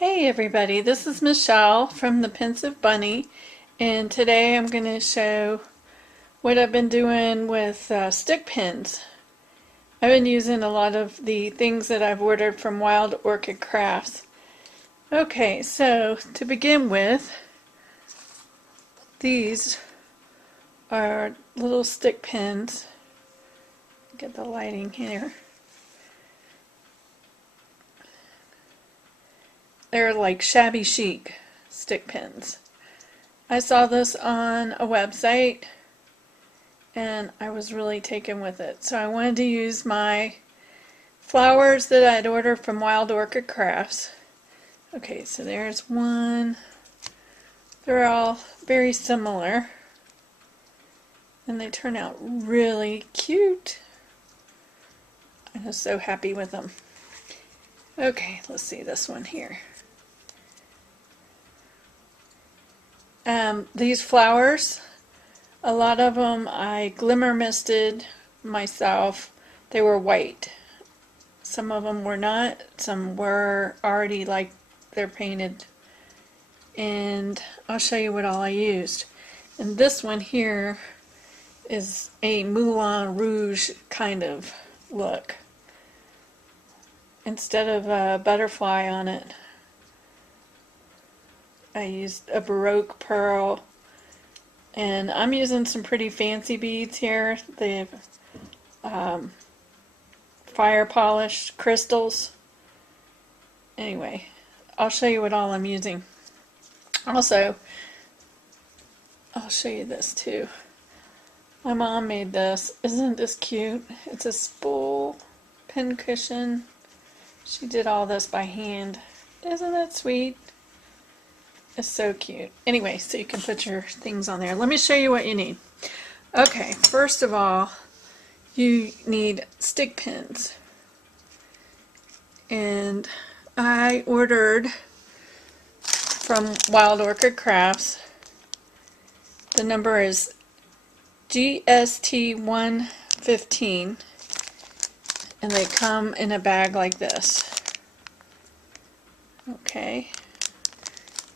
Hey everybody, this is Michelle from the Pensive Bunny, and today I'm going to show what I've been doing with stick pins. I've been using a lot of the things that I've ordered from Wild Orchid Crafts. Okay, so to begin with, these are little stick pins. Get the lighting here. They're like shabby chic stick pins. I saw this on a website and I was really taken with it. So I wanted to use my flowers that I'd ordered from Wild Orchid Crafts. Okay, so there's one. They're all very similar and they turn out really cute. I'm just so happy with them. Okay, let's see this one here. These flowers, a lot of them I glimmer misted myself. They were white. Some of them were not. Some were already like they're painted. And I'll show you what all I used. And this one here is a Moulin Rouge kind of look. Instead of a butterfly on it, I used a Baroque pearl, and I'm using some pretty fancy beads here. They've fire polished crystals. Anyway, I'll show you what all I'm using. Also, I'll show you this too. My mom made this. Isn't this cute? It's a spool pin cushion. She did all this by hand. Isn't that sweet? It's so cute. Anyway, so you can put your things on there. Let me show you what you need. Okay, first of all, you need stick pins. And I ordered from Wild Orchid Crafts. The number is GST115. And they come in a bag like this. Okay.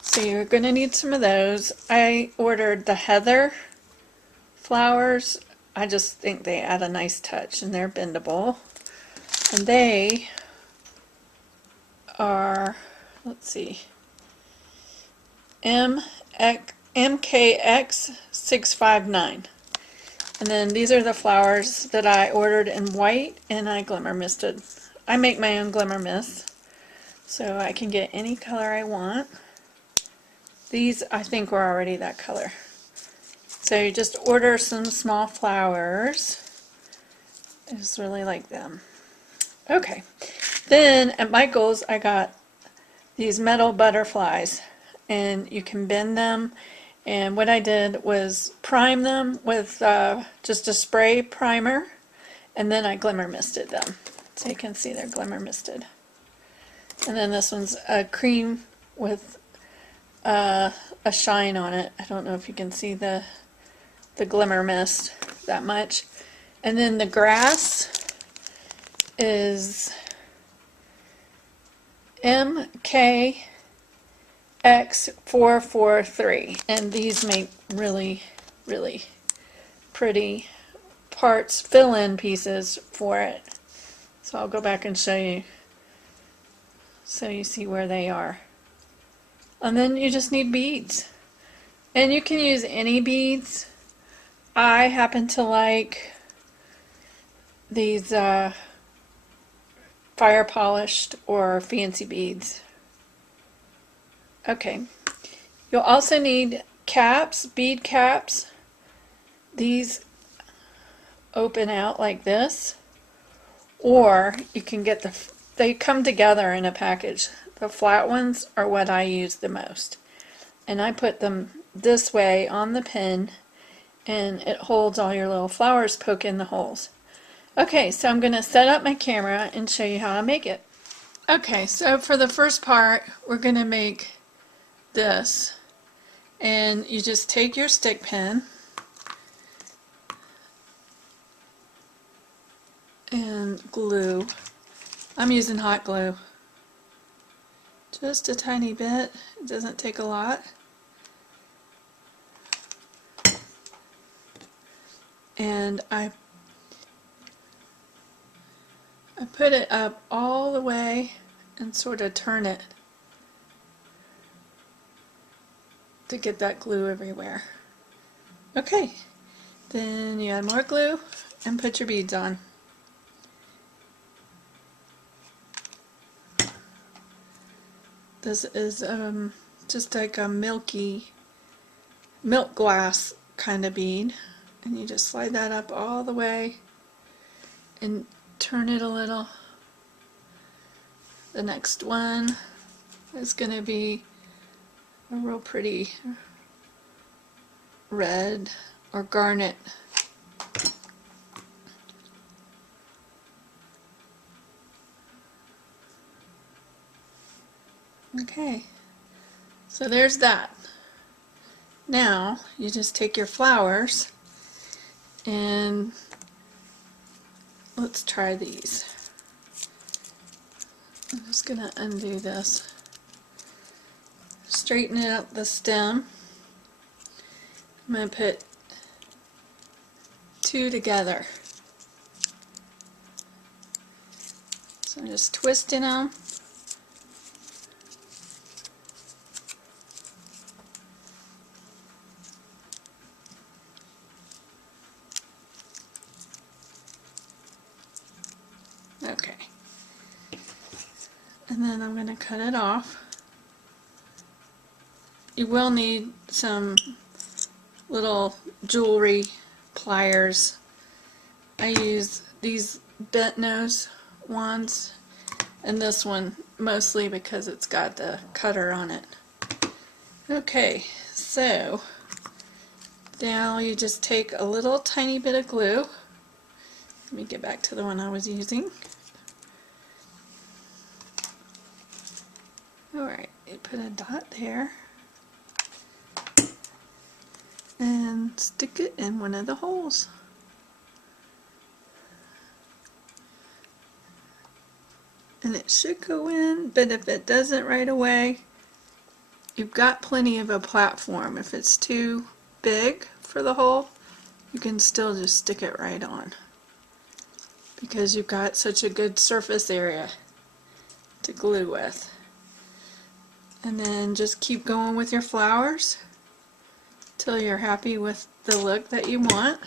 So you're going to need some of those. I ordered the heather flowers. I just think they add a nice touch and they're bendable. And they are, let's see, MKX659. And then these are the flowers that I ordered in white and I glimmer misted. I make my own glimmer mist, so I can get any color I want. These I think were already that color. So you just order some small flowers. I just really like them. Okay. Then at Michael's I got these metal butterflies, and you can bend them. And what I did was prime them with just a spray primer, and then I glimmer misted them. So you can see they're glimmer misted. And then this one's a cream with a shine on it. I don't know if you can see the glimmer mist that much. And then the grass is MKX443, and these make really pretty parts, fill-in pieces for it. So I'll go back and show you so you see where they are. And then you just need beads, and you can use any beads. I happen to like these fire polished or fancy beads. Okay, you'll also need caps, bead caps. These open out like this, or you can get they come together in a package. The flat ones are what I use the most, and I put them this way on the pin, and it holds all your little flowers. Poke in the holes. Okay, so I'm going to set up my camera and show you how to make it. Okay, so for the first part, we're going to make this, and you just take your stick pin and glue. I'm using hot glue. Just a tiny bit. It doesn't take a lot. And I put it up all the way and sort of turn it to get that glue everywhere. Okay, then you add more glue and put your beads on. This is just like a milk glass kind of bead, and you just slide that up all the way and turn it a little. The next one is going to be a real pretty red or garnet. Okay, so there's that. Now you just take your flowers and let's try these. I'm just going to undo this. Straighten out the stem. I'm going to put two together. So I'm just twisting them. Okay. And then I'm going to cut it off. You will need some little jewelry pliers. I use these bent nose ones and this one mostly because it's got the cutter on it. Okay, so now you just take a little tiny bit of glue. Let me get back to the one I was using. Alright, you put a dot there and stick it in one of the holes. And it should go in, but if it doesn't right away, you've got plenty of a platform. If it's too big for the hole, you can still just stick it right on, because you've got such a good surface area to glue with. And then just keep going with your flowers till you're happy with the look that you want.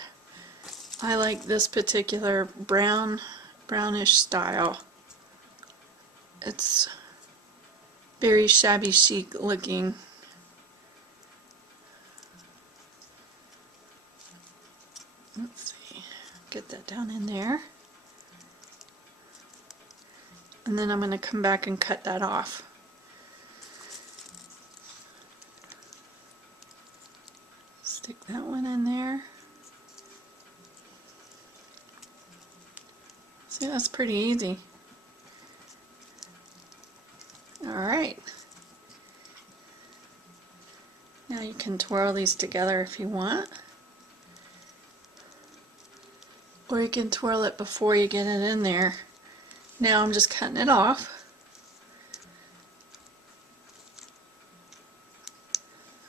I like this particular brownish style. It's very shabby chic looking. Let's see, get that down in there. And then I'm going to come back and cut that off. Stick that one in there. See, that's pretty easy. Alright. Now you can twirl these together if you want. Or you can twirl it before you get it in there. Now I'm just cutting it off.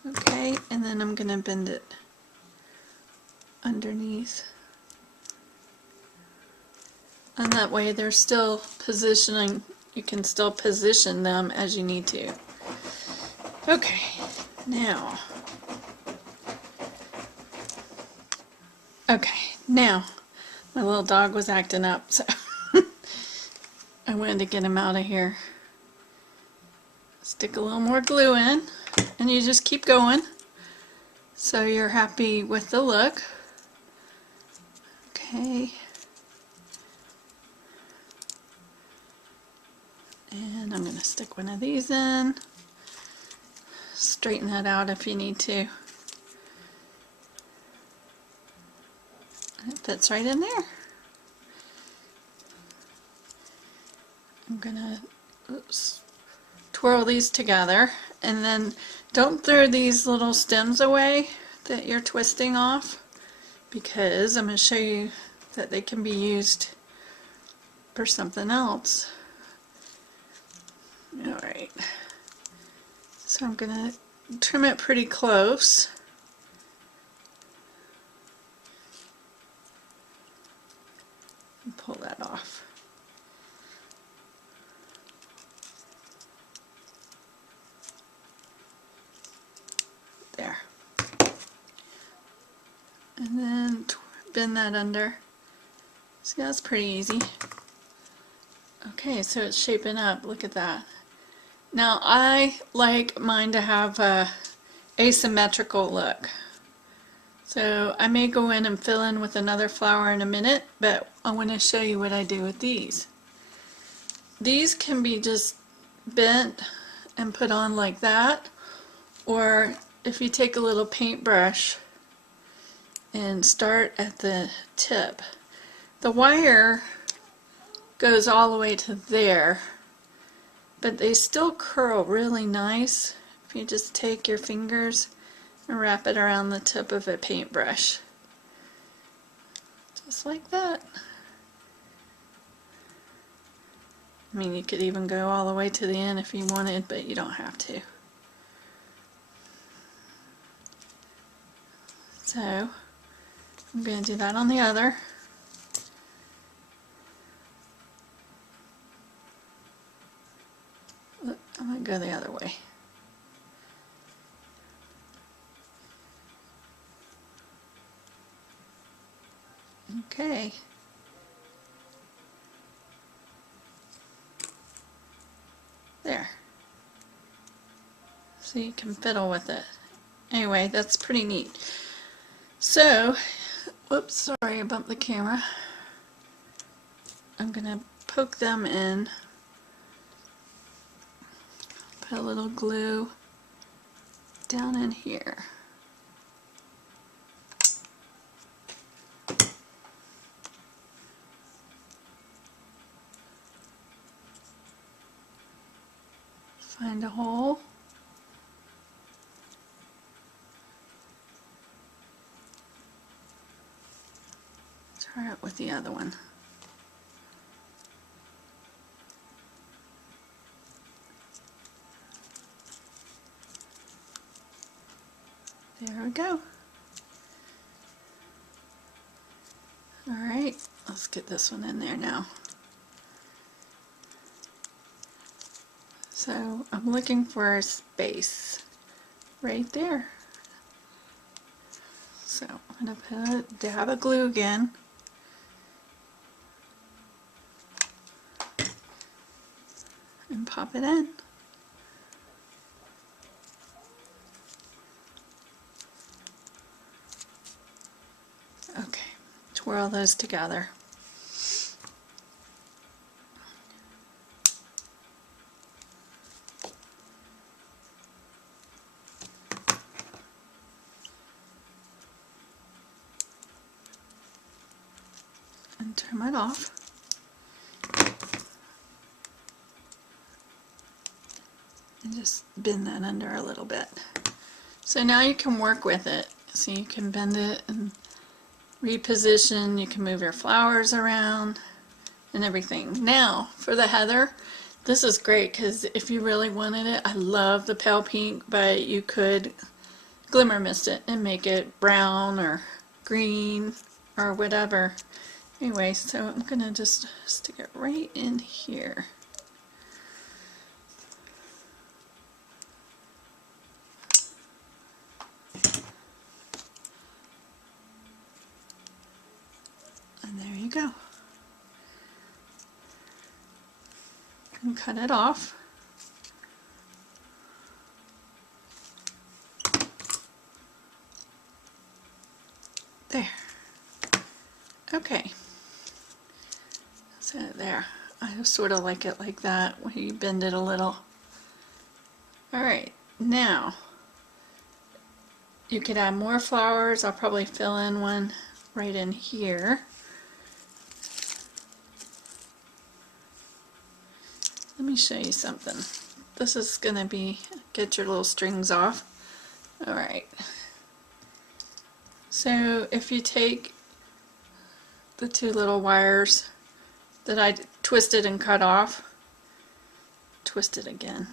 Okay, and then I'm going to bend it underneath. And that way they're still positioning, you can still position them as you need to. Okay, now. Okay, now my little dog was acting up, so I wanted to get him out of here. Stick a little more glue in, and you just keep going so you're happy with the look. Okay. And I'm going to stick one of these in. Straighten that out if you need to. It fits right in there. I'm going to twirl these together, and then don't throw these little stems away that you're twisting off, because I'm going to show you that they can be used for something else. Alright, So I'm going to trim it pretty close. And pull that off. There. And then bend that under. See, that's pretty easy. Okay, so it's shaping up. Look at that. Now I like mine to have a asymmetrical look. So I may go in and fill in with another flower in a minute, but I want to show you what I do with these. These can be just bent and put on like that, or if you take a little paintbrush and start at the tip. The wire goes all the way to there, but they still curl really nice if you just take your fingers and wrap it around the tip of a paintbrush. Just like that. I mean, you could even go all the way to the end if you wanted, but you don't have to. So, I'm going to do that on the other. Look, I'm going to go the other way. Okay. There. So you can fiddle with it. Anyway, that's pretty neat. So, whoops, sorry I bumped the camera. I'm going to poke them in. Put a little glue down in here. Find a hole. Try it with the other one. There we go. Alright, let's get this one in there now. So I'm looking for a space right there. So I'm going to put a dab of glue again. And pop it in. Okay, twirl those together. And trim it off. And just bend that under a little bit. So now you can work with it. So you can bend it and reposition, you can move your flowers around and everything. Now for the heather, this is great because if you really wanted it, I love the pale pink, but you could glimmer mist it and make it brown or green or whatever. Anyway, so I'm going to just stick it right in here. And there you go. And cut it off. There. Okay. So there. I sort of like it like that, where you bend it a little. Alright, now you could add more flowers. I'll probably fill in one right in here. Let me show you something. This is going to be, get your little strings off. Alright. So if you take the two little wires that I twisted and cut off, twist it again.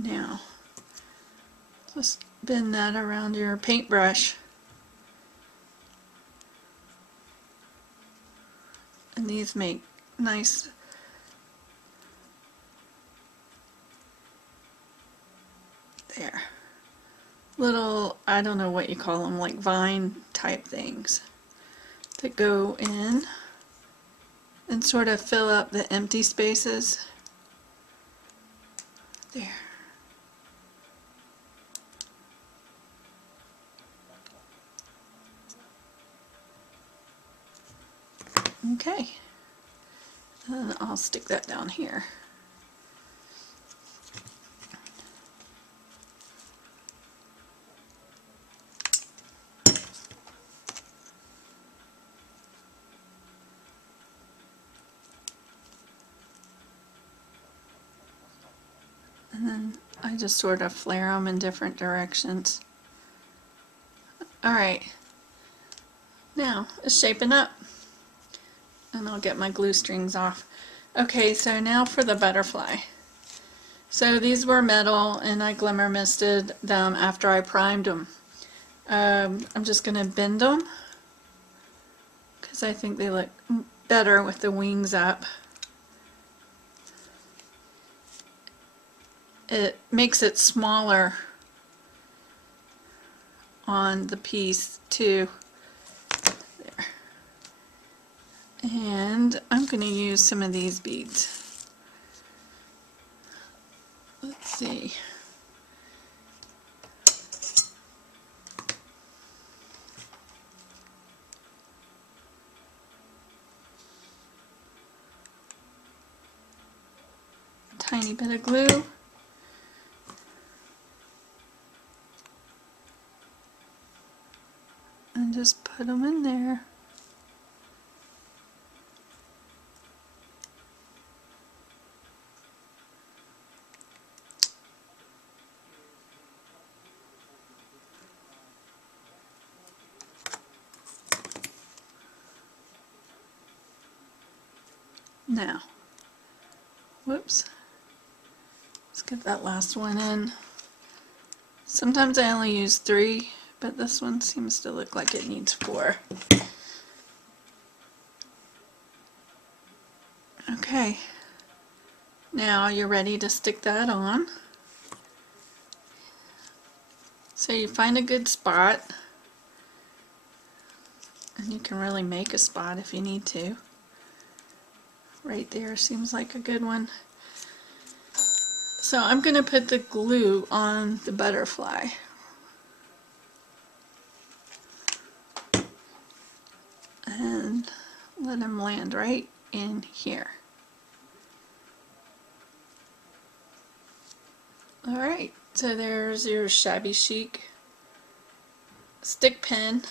Now, just bend that around your paintbrush. And these make nice there. Little, I don't know what you call them, like vine type things that go in and sort of fill up the empty spaces. There. Okay. And I'll stick that down here. And then I just sort of flare them in different directions. Alright, now it's shaping up. And I'll get my glue strings off. Okay, so now for the butterfly. So these were metal and I glimmer misted them after I primed them. I'm just going to bend them because I think they look better with the wings up. It makes it smaller on the piece too. There. And I'm going to use some of these beads. Let's see. Tiny bit of glue. And just put them in there. Now, whoops, let's get that last one in. Sometimes I only use 3, but this one seems to look like it needs 4. Okay, now you're ready to stick that on. So you find a good spot, and you can really make a spot if you need to. Right there seems like a good one. So I'm going to put the glue on the butterfly. And let them land right in here. Alright, so there's your shabby chic stick pin.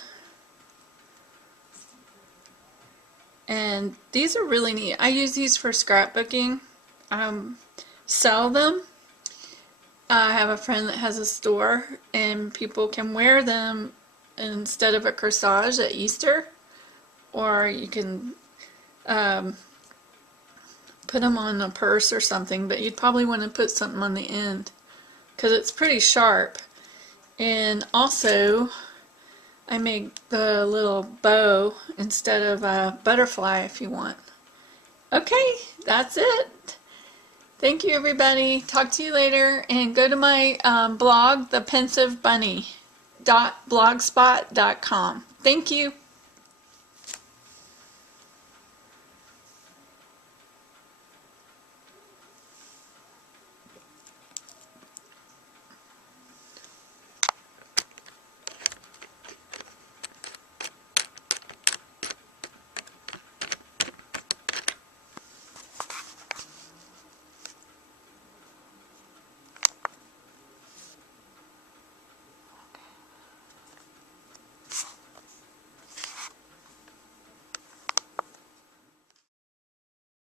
And these are really neat. I use these for scrapbooking. Sell them. I have a friend that has a store and people can wear them instead of a corsage at Easter, or you can put them on a purse or something, but you'd probably want to put something on the end because it's pretty sharp. And also I make the little bow instead of a butterfly if you want. Okay, that's it. Thank you everybody. Talk to you later, and go to my blog, thepensivebunny.blogspot.com. Thank you.